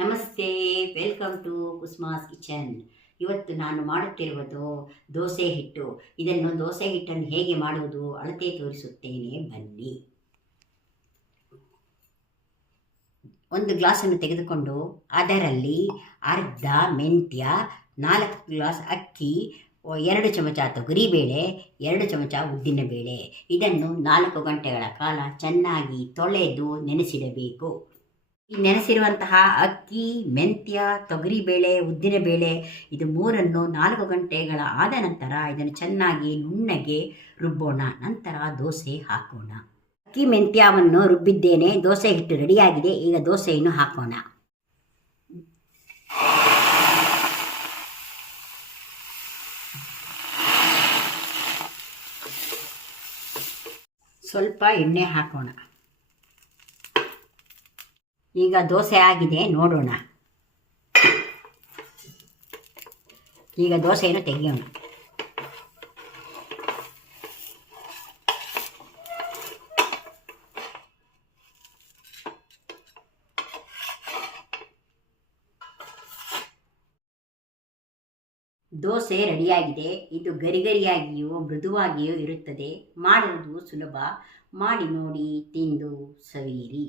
ನಮಸ್ತೆ, welcome to ಕುಸ್ಮಾಸ್ kitchen. ಇವತ್ತು ನಾನು ಮಾಡುತ್ತಿರುವುದು ದೋಸೆ ಹಿಟ್ಟು. ಇದನ್ನು ದೋಸೆ ಹಿಟ್ಟನ್ನು ಹೇಗೆ ಮಾಡುವುದು ಅಳತೆ ತೋರಿಸುತ್ತೇನೆ, ಬನ್ನಿ. ಒಂದು ಗ್ಲಾಸನ್ನು ತೆಗೆದುಕೊಂಡು ಅದರಲ್ಲಿ ಅರ್ಧ ಮೆಂತ್ಯ, 4 ಗ್ಲಾಸ್ ಅಕ್ಕಿ, 2 ಚಮಚ ತೊಗರಿಬೇಳೆ, 2 ಚಮಚ ಉದ್ದಿನಬೇಳೆ, ಇದನ್ನು 4 ಗಂಟೆಗಳ ಕಾಲ ಚೆನ್ನಾಗಿ ತೊಳೆದು ನೆನೆಸಿಡಬೇಕು. ಈ ನೆನೆಸಿರುವಂತಹ ಅಕ್ಕಿ, ಮೆಂತ್ಯ, ತೊಗರಿಬೇಳೆ, ಉದ್ದಿನಬೇಳೆ ಇದು ಮೂರನ್ನು 4 ಗಂಟೆಗಳ ಆದ ನಂತರ ಇದನ್ನು ಚೆನ್ನಾಗಿ ನುಣ್ಣಗೆ ರುಬ್ಬೋಣ. ನಂತರ ದೋಸೆ ಹಾಕೋಣ. ಅಕ್ಕಿ ಮೆಂತ್ಯವನ್ನು ರುಬ್ಬಿದ್ದೇನೆ, ದೋಸೆ ಹಿಟ್ಟು ರೆಡಿಯಾಗಿದೆ. ಈಗ ದೋಸೆಯನ್ನು ಹಾಕೋಣ. ಸ್ವಲ್ಪ ಎಣ್ಣೆ ಹಾಕೋಣ. ಈಗ ದೋಸೆ ಆಗಿದೆ, ನೋಡೋಣ. ಈಗ ದೋಸೆಯನ್ನು ತೆಗೆಯೋಣ. ದೋಸೆ ರೆಡಿಯಾಗಿದೆ. ಇದು ಗರಿಗರಿಯಾಗಿಯೂ ಮೃದುವಾಗಿಯೂ ಇರುತ್ತದೆ. ಮಾಡುವುದು ಸುಲಭ. ಮಾಡಿ ನೋಡಿ, ತಿಂದು ಸವಿಯಿರಿ.